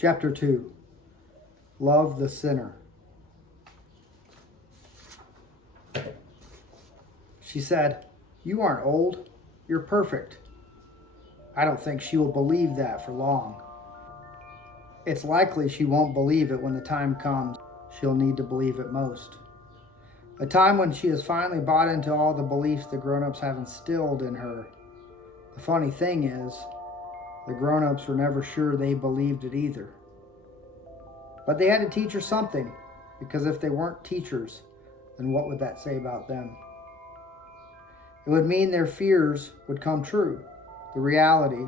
Chapter 2. Love the Sinner. She said, "You aren't old. You're perfect." I don't think she will believe that for long. It's likely she won't believe it when the time comes she'll need to believe it most. A time when she has finally bought into all the beliefs the grown-ups have instilled in her. The funny thing is, the grown-ups were never sure they believed it either. But they had to teach her something, because if they weren't teachers, then what would that say about them? It would mean their fears would come true. The reality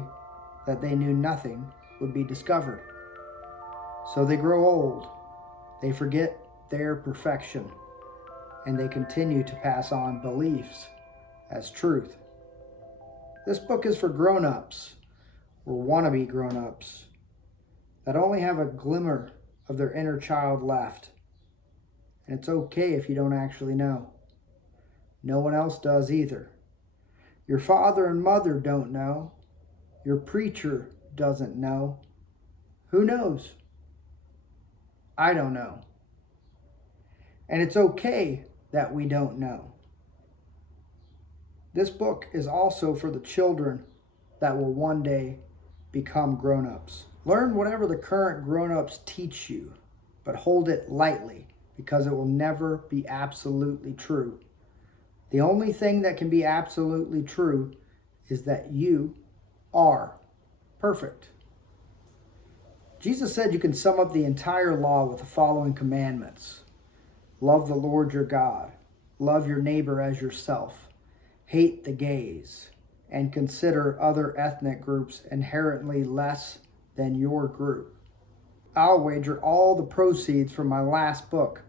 that they knew nothing would be discovered. So they grow old. They forget their perfection, and they continue to pass on beliefs as truth. This book is for grown-ups, or wannabe grown-ups, that only have a glimmer of their inner child left. And it's okay if you don't actually know. No one else does either. Your father and mother don't know. Your preacher doesn't know. Who knows? I don't know. And it's okay that we don't know. This book is also for the children that will one day become grown-ups. Learn whatever the current grown-ups teach you, but hold it lightly, because it will never be absolutely true. The only thing that can be absolutely true is that you are perfect. Jesus said you can sum up the entire law with the following commandments. Love the Lord your God. Love your neighbor as yourself. Hate the gays. And consider other ethnic groups inherently less than your group. I'll wager all the proceeds from my last book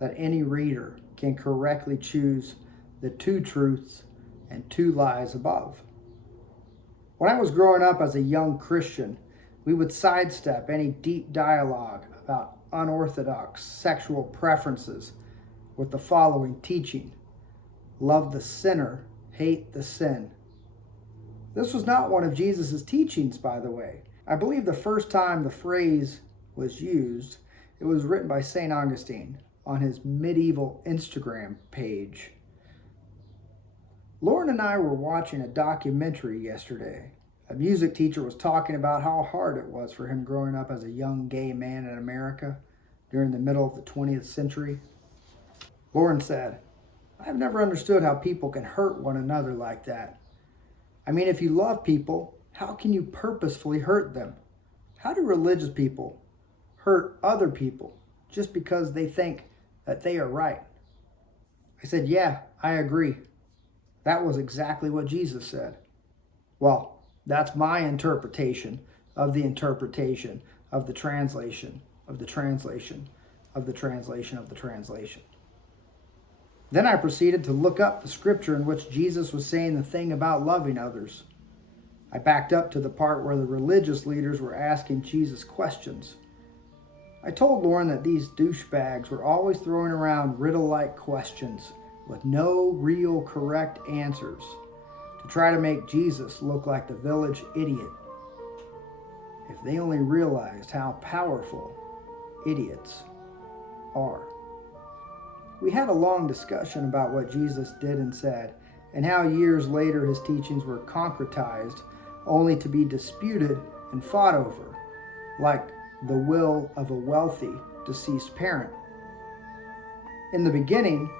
that any reader can correctly choose the two truths and two lies above. When I was growing up as a young Christian, we would sidestep any deep dialogue about unorthodox sexual preferences with the following teaching: love the sinner, hate the sin. This was not one of Jesus' teachings, by the way. I believe the first time the phrase was used, it was written by St. Augustine on his medieval Instagram page. Lauren and I were watching a documentary yesterday. A music teacher was talking about how hard it was for him growing up as a young gay man in America during the middle of the 20th century. Lauren said, "I've never understood how people can hurt one another like that. I mean, if you love people, how can you purposefully hurt them? How do religious people hurt other people just because they think that they are right?" I said, "Yeah, I agree. That was exactly what Jesus said." Well, that's my interpretation of the interpretation of the translation of the translation of the translation of the translation. Then I proceeded to look up the scripture in which Jesus was saying the thing about loving others. I backed up to the part where the religious leaders were asking Jesus questions. I told Lauren that these douchebags were always throwing around riddle-like questions with no real correct answers to try to make Jesus look like the village idiot. If they only realized how powerful idiots are. We had a long discussion about what Jesus did and said, and how years later his teachings were concretized only to be disputed and fought over, like the will of a wealthy deceased parent. In the beginning,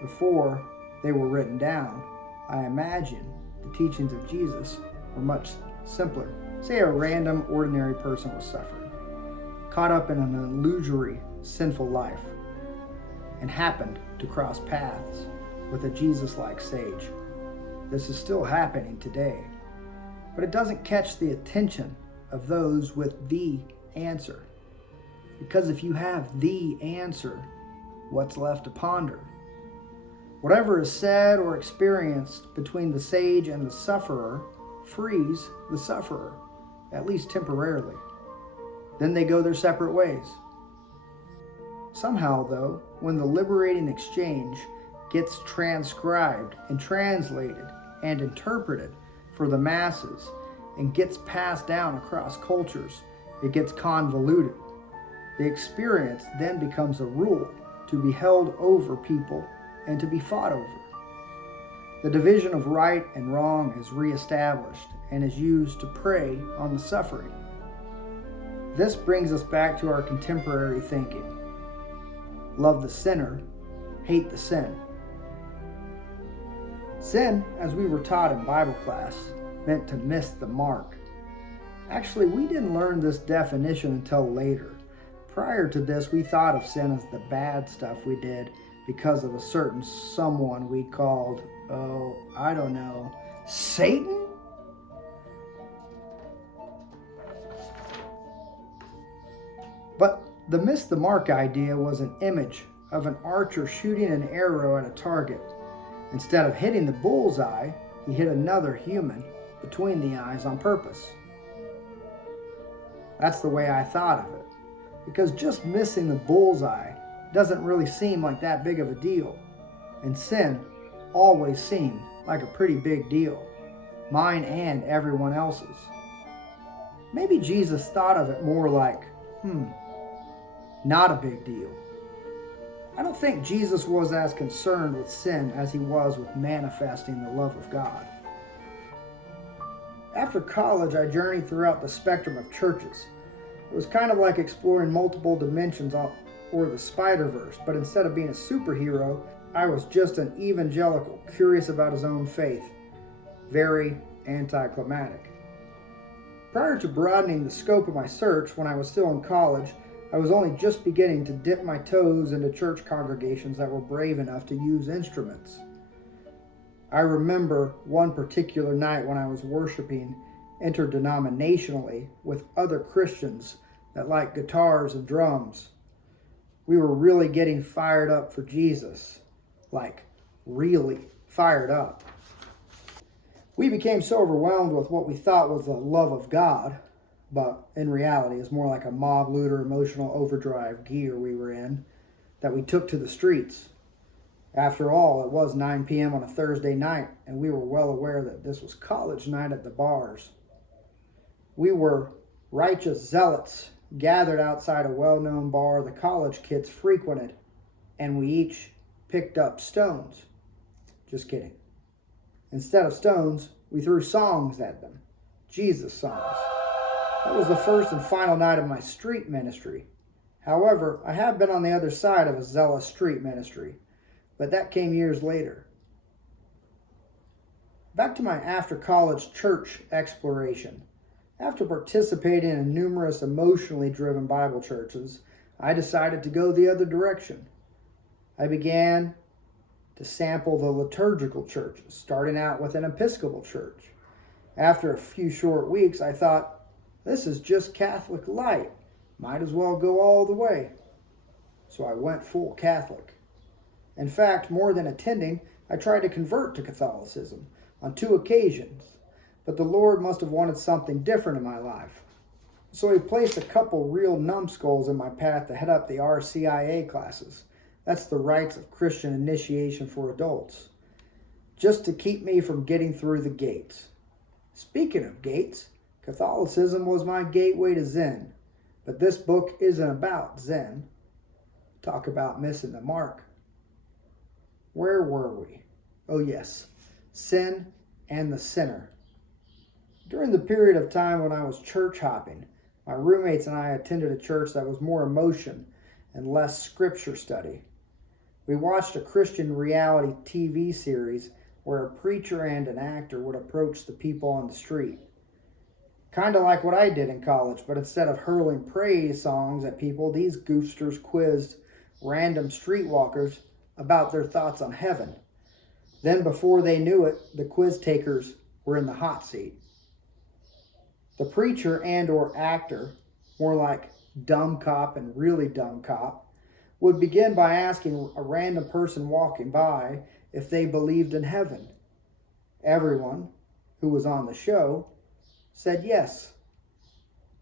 before they were written down, I imagine the teachings of Jesus were much simpler. Say a random, ordinary person was suffering, caught up in an illusory, sinful life, and happened to cross paths with a Jesus-like sage. This is still happening today, but it doesn't catch the attention of those with the answer. Because if you have the answer, what's left to ponder? Whatever is said or experienced between the sage and the sufferer frees the sufferer, at least temporarily. Then they go their separate ways. Somehow, though, when the liberating exchange gets transcribed and translated and interpreted for the masses and gets passed down across cultures It gets convoluted. The experience then becomes a rule to be held over people and to be fought over. The division of right and wrong is reestablished and is used to prey on the suffering. This brings us back to our contemporary thinking. Love the sinner, hate the sin. Sin, as we were taught in Bible class, meant to miss the mark. Actually, we didn't learn this definition until later. Prior to this, we thought of sin as the bad stuff we did because of a certain someone we called, Satan? But the miss the mark idea was an image of an archer shooting an arrow at a target. Instead of hitting the bullseye, he hit another human between the eyes on purpose. That's the way I thought of it, because just missing the bullseye doesn't really seem like that big of a deal, and sin always seemed like a pretty big deal, mine and everyone else's. Maybe Jesus thought of it more like, not a big deal. I don't think Jesus was as concerned with sin as he was with manifesting the love of God. After college, I journeyed throughout the spectrum of churches. It was kind of like exploring multiple dimensions or the Spider-Verse, but instead of being a superhero, I was just an evangelical, curious about his own faith. Very anticlimactic. Prior to broadening the scope of my search when I was still in college, I was only just beginning to dip my toes into church congregations that were brave enough to use instruments. I remember one particular night when I was worshiping interdenominationally with other Christians that liked guitars and drums. We were really getting fired up for Jesus, like really fired up. We became so overwhelmed with what we thought was the love of God, but in reality it's more like a mob looter emotional overdrive gear we were in, that we took to the streets. After all, it was 9 p.m. on a Thursday night, and we were well aware that this was college night at the bars. We were righteous zealots gathered outside a well-known bar the college kids frequented, and we each picked up stones. Just kidding. Instead of stones, we threw songs at them. Jesus songs. That was the first and final night of my street ministry. However, I have been on the other side of a zealous street ministry, but that came years later. Back to my after-college church exploration. After participating in numerous emotionally driven Bible churches, I decided to go the other direction. I began to sample the liturgical churches, starting out with an Episcopal church. After a few short weeks, I thought, this is just Catholic light. Might as well go all the way. So I went full Catholic. In fact, more than attending, I tried to convert to Catholicism on 2 occasions. But the Lord must have wanted something different in my life. So he placed a couple real numbskulls in my path to head up the RCIA classes. That's the Rites of Christian Initiation for Adults. Just to keep me from getting through the gates. Speaking of gates, Catholicism was my gateway to Zen. But this book isn't about Zen. Talk about missing the mark. Where were we? Oh yes, sin and the sinner. During the period of time when I was church hopping, my roommates and I attended a church that was more emotion and less scripture study. We watched a Christian reality TV series where a preacher and an actor would approach the people on the street. Kind of like what I did in college, but instead of hurling praise songs at people, these goofsters quizzed random streetwalkers about their thoughts on heaven. Then before they knew it, the quiz takers were in the hot seat. The preacher and or actor, more like dumb cop and really dumb cop, would begin by asking a random person walking by if they believed in heaven. Everyone who was on the show said yes.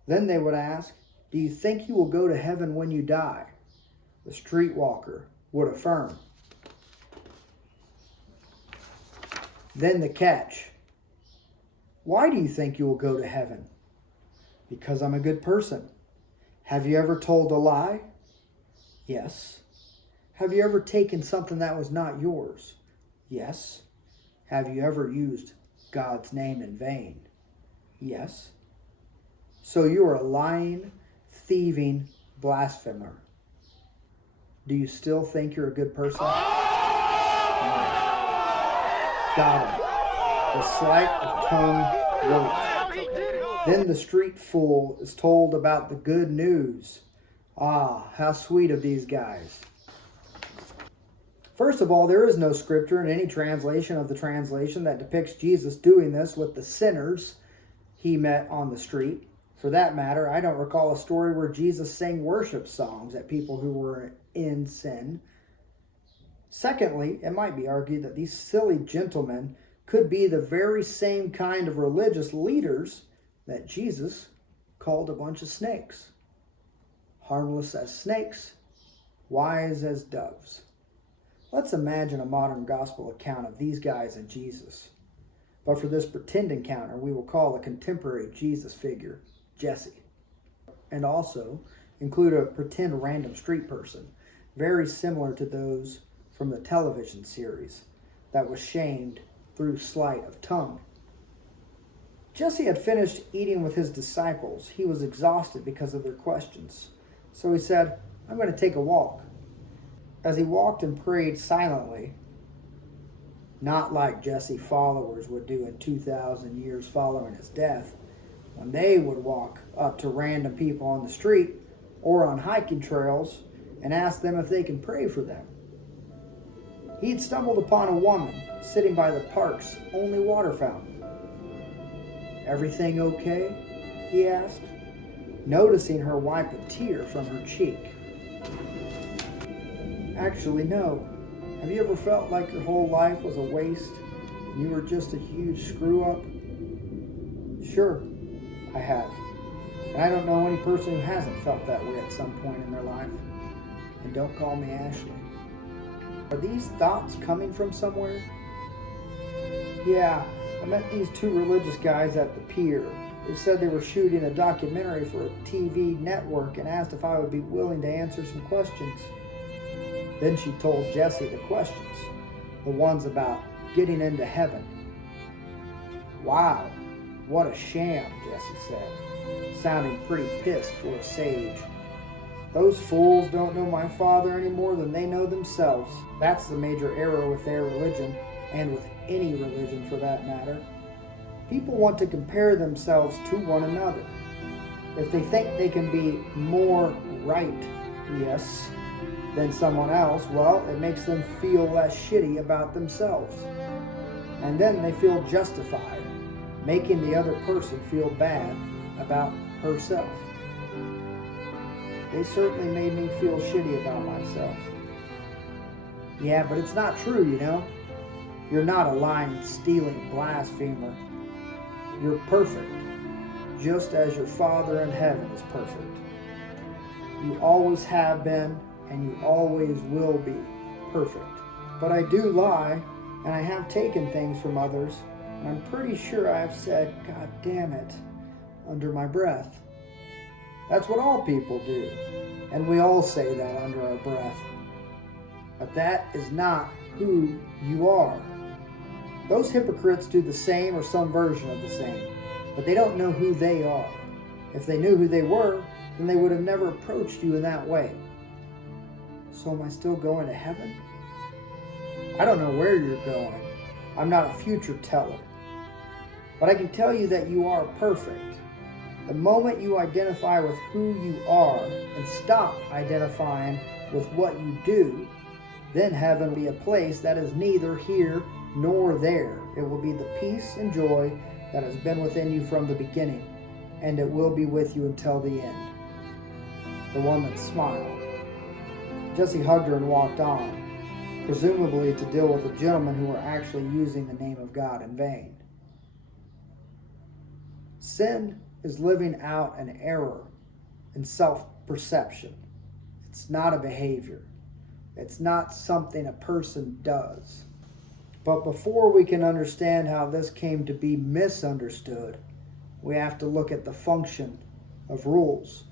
Then they would ask, do you think you will go to heaven when you die? The streetwalker would affirm. Then the catch. Why do you think you will go to heaven? Because I'm a good person. Have you ever told a lie? Yes. Have you ever taken something that was not yours? Yes. Have you ever used God's name in vain? Yes. So you are a lying, thieving blasphemer. Do you still think you're a good person? No. Got him. The sleight of tongue worked. Then the street fool is told about the good news. Ah, how sweet of these guys. First of all, there is no scripture in any translation of the translation that depicts Jesus doing this with the sinners he met on the street. For that matter, I don't recall a story where Jesus sang worship songs at people who were in sin. Secondly, it might be argued that these silly gentlemen could be the very same kind of religious leaders that Jesus called a bunch of snakes. Harmless as snakes, wise as doves. Let's imagine a modern gospel account of these guys and Jesus. But for this pretend encounter, we will call a contemporary Jesus figure Jesse. And also include a pretend random street person, very similar to those from the television series that was shamed through sleight of tongue. Jesse had finished eating with his disciples. He was exhausted because of their questions. So he said, I'm going to take a walk. As he walked and prayed silently, not like Jesse followers would do in 2,000 years following his death, when they would walk up to random people on the street or on hiking trails and ask them if they can pray for them. He had stumbled upon a woman sitting by the park's only water fountain. Everything okay? He asked, noticing her wipe a tear from her cheek. Actually, no. Have you ever felt like your whole life was a waste and you were just a huge screw-up? Sure, I have. And I don't know any person who hasn't felt that way at some point in their life. And don't call me Ashley. Are these thoughts coming from somewhere? Yeah, I met these two religious guys at the pier. They said they were shooting a documentary for a TV network and asked if I would be willing to answer some questions. Then she told Jesse the questions, the ones about getting into heaven. Wow, what a sham, Jesse said, sounding pretty pissed for a sage. Those fools don't know my Father any more than they know themselves. That's the major error with their religion, and with any religion for that matter. People want to compare themselves to one another. If they think they can be more right, yes, than someone else, well, it makes them feel less shitty about themselves. And then they feel justified, making the other person feel bad about herself. They certainly made me feel shitty about myself. Yeah, but it's not true, you know. You're not a lying, stealing blasphemer. You're perfect, just as your Father in heaven is perfect. You always have been, and you always will be perfect. But I do lie, and I have taken things from others, and I'm pretty sure I have said, God damn it, under my breath. That's what all people do, and we all say that under our breath. But that is not who you are. Those hypocrites do the same or some version of the same, but they don't know who they are. If they knew who they were, then they would have never approached you in that way. So am I still going to heaven? I don't know where you're going. I'm not a future teller. But I can tell you that you are perfect. The moment you identify with who you are and stop identifying with what you do, then heaven will be a place that is neither here nor there. It will be the peace and joy that has been within you from the beginning, and it will be with you until the end. The woman smiled. Jesse hugged her and walked on, presumably to deal with the gentlemen who were actually using the name of God in vain. Sin is living out an error in self-perception. It's not a behavior. It's not something a person does. But before we can understand how this came to be misunderstood, we have to look at the function of rules.